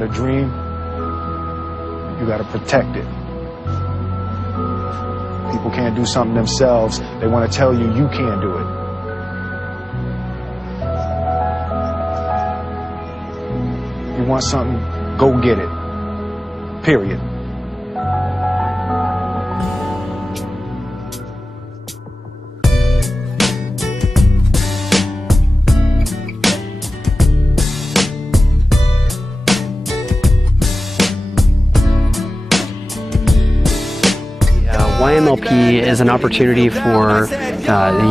got a dream, you got to protect it. People can't do something themselves. They want to tell you you can't do it. You want something, go get it. Period. YMLP is an opportunity for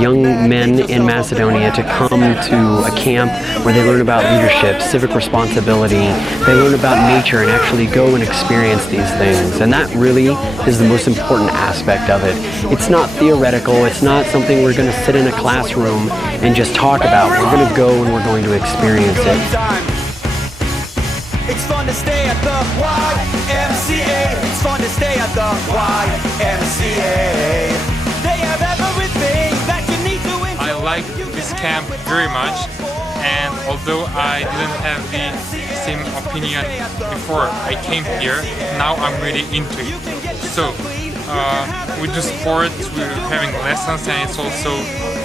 young men in Macedonia to come to a camp where they learn about leadership, civic responsibility, they learn about nature and actually go and experience these things. And that really is the most important aspect of it. It's not theoretical, it's not something we're going to sit in a classroom and just talk about. We're going to go and we're going to experience it. It's fun to stay at the YMCA. It's fun to stay at the YMCA. They have everything that you need to enjoy. I like this camp very much, and although I didn't have the same opinion before I came here, now I'm really into it. So we do sports, we're having lessons, and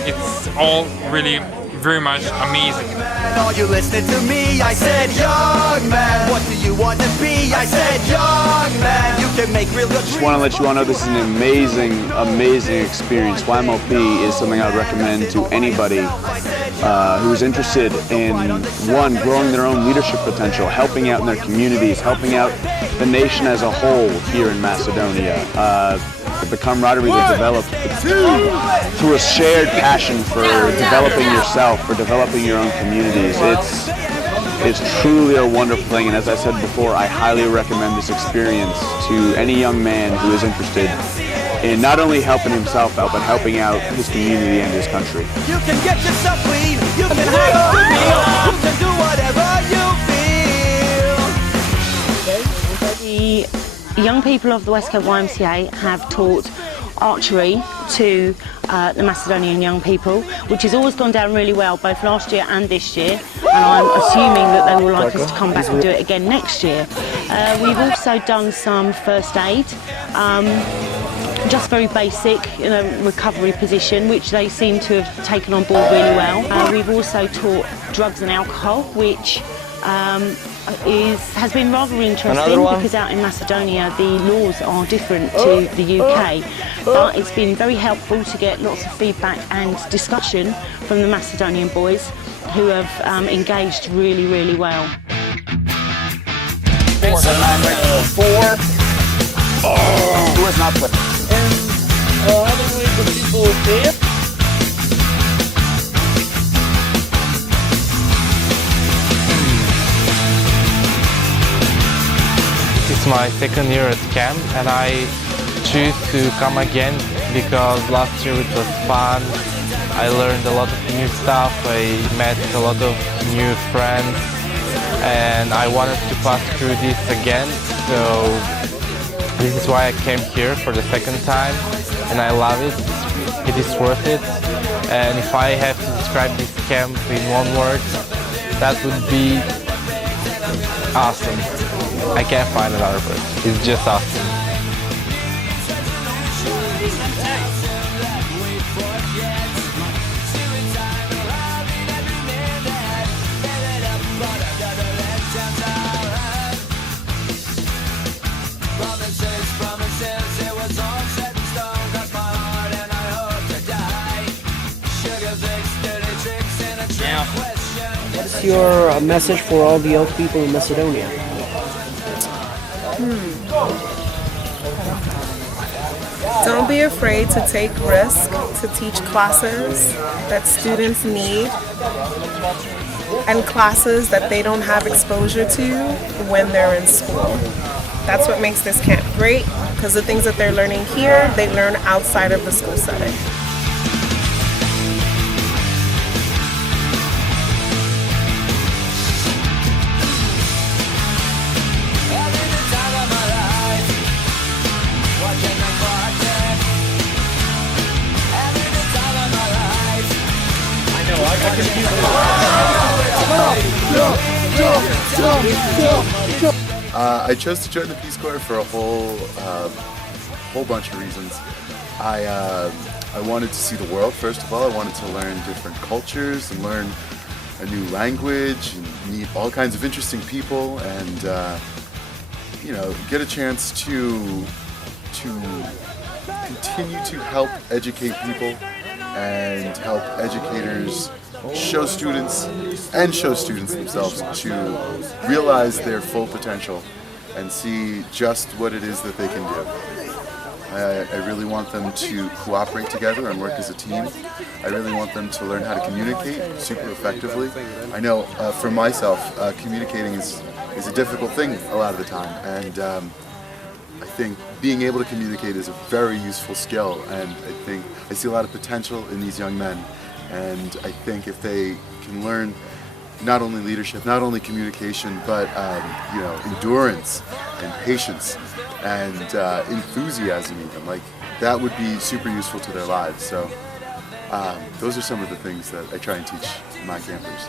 it's all really very much amazing. Are you listening to me? I said, young man, what do you want to be? I said, young man, you can make real good dreams. Just want to let you all know this is an amazing experience. YMLP is something I would recommend to anybody who is interested in, one, growing their own leadership potential, helping out in their communities, helping out the nation as a whole here in Macedonia. The camaraderie that develops through a shared passion for developing yourself, for developing your own communities. It's truly a wonderful thing, and as I said before, I highly recommend this experience to any young man who is interested in not only helping himself out, but helping out his community and his country. You can get yourself clean, you can have a good meal, you can do whatever you feel. The young people of the West Coast YMCA have taught archery to the Macedonian young people, which has always gone down really well, both last year and this year, and I'm assuming that they will like us to come back and do it again next year. We've also done some first aid, just very basic in a recovery position, which they seem to have taken on board really well. We've also taught drugs and alcohol, which has been rather interesting because out in Macedonia the laws are different to the UK, but it's been very helpful to get lots of feedback and discussion from the Macedonian boys who have engaged really well. Four. Who has not put? And how do we make the people there? It's my second year at camp, and I choose to come again because last year it was fun. I learned a lot of new stuff, I met a lot of new friends, and I wanted to pass through this again. So this is why I came here for the second time, and I love it. It is worth it. And if I have to describe this camp in one word, that would be awesome. I can't find another word. It's just awesome. What's your message for all the young people in Macedonia? Don't be afraid to take risks, to teach classes that students need and classes that they don't have exposure to when they're in school. That's what makes this camp great, because the things that they're learning here, they learn outside of the school setting. I can use it. I chose to join the Peace Corps for a whole bunch of reasons. I wanted to see the world, first of all. I wanted to learn different cultures and learn a new language and meet all kinds of interesting people and you know, get a chance to continue to help educate people and help educators show students themselves to realize their full potential and see just what it is that they can do. I really want them to cooperate together and work as a team. I really want them to learn how to communicate super effectively. I know for myself, communicating is a difficult thing a lot of the time, and I think being able to communicate is a very useful skill, and I think I see a lot of potential in these young men, and I think if they can learn not only leadership, not only communication, but you know, endurance and patience and enthusiasm even, like that would be super useful to their lives. So those are some of the things that I try and teach my campers.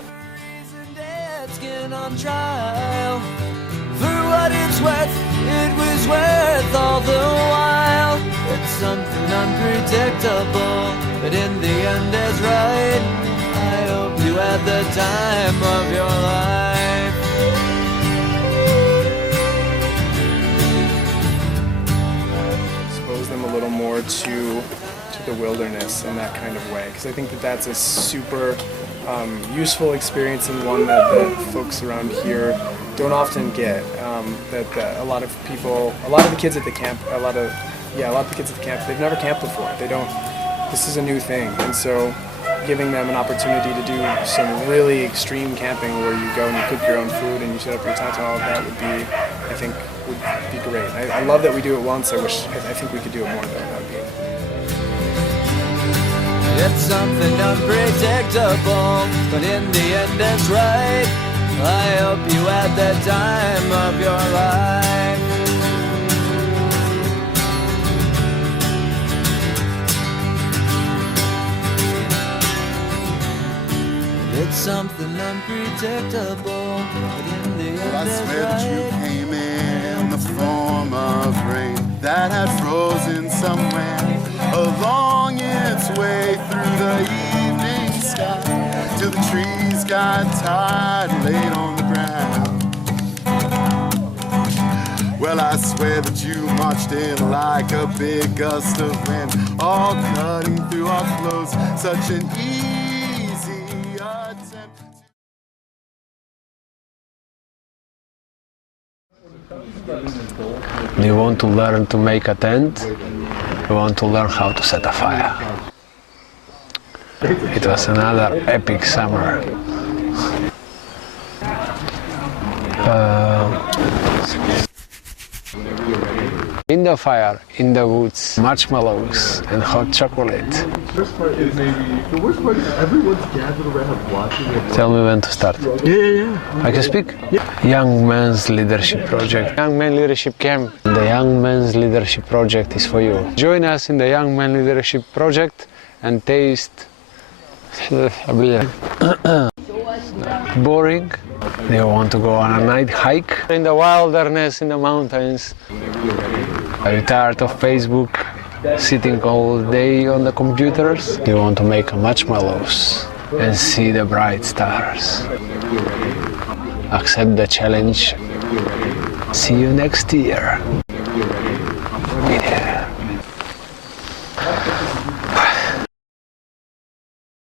For what it's worth, it was worth all the while. It's something unpredictable, but in the end is right. I hope you had the time of your life. Expose them a little more to the wilderness in that kind of way, because I think that that's a super useful experience and one that folks around here don't often get. A lot of the kids at the camp, they've never camped before. This is a new thing, and so giving them an opportunity to do some really extreme camping where you go and you cook your own food and you set up your tent and all of that would be great. I love that we do it once. I think we could do it more though. That would be. It's something unpredictable, but in the end it's right. I hope you had the time of your life. It's something unpredictable, but in the end I it's swear that you came in the form of rain that had frozen somewhere along its way through the evening sky, till the trees got tired and laid on the ground. Well, I swear that you marched in like a big gust of wind, all cutting through our clothes, such an easy attempt. Do you want to learn to make a tent? You want to learn how to set a fire. It was another epic summer. In the fire, in the woods, marshmallows and hot chocolate. The worst part is everyone's gathered around watching it. Tell me when to start. Yeah. I can speak? Yeah. Young Men's Leadership Project. Young Men Leadership Camp. The Young Men's Leadership Project is for you. Join us in the Young Men Leadership Project and taste boring. Do you want to go on a night hike in the wilderness, in the mountains? Are you tired of Facebook, sitting all day on the computers? Do you want to make marshmallows and see the bright stars? Accept the challenge. See you next year.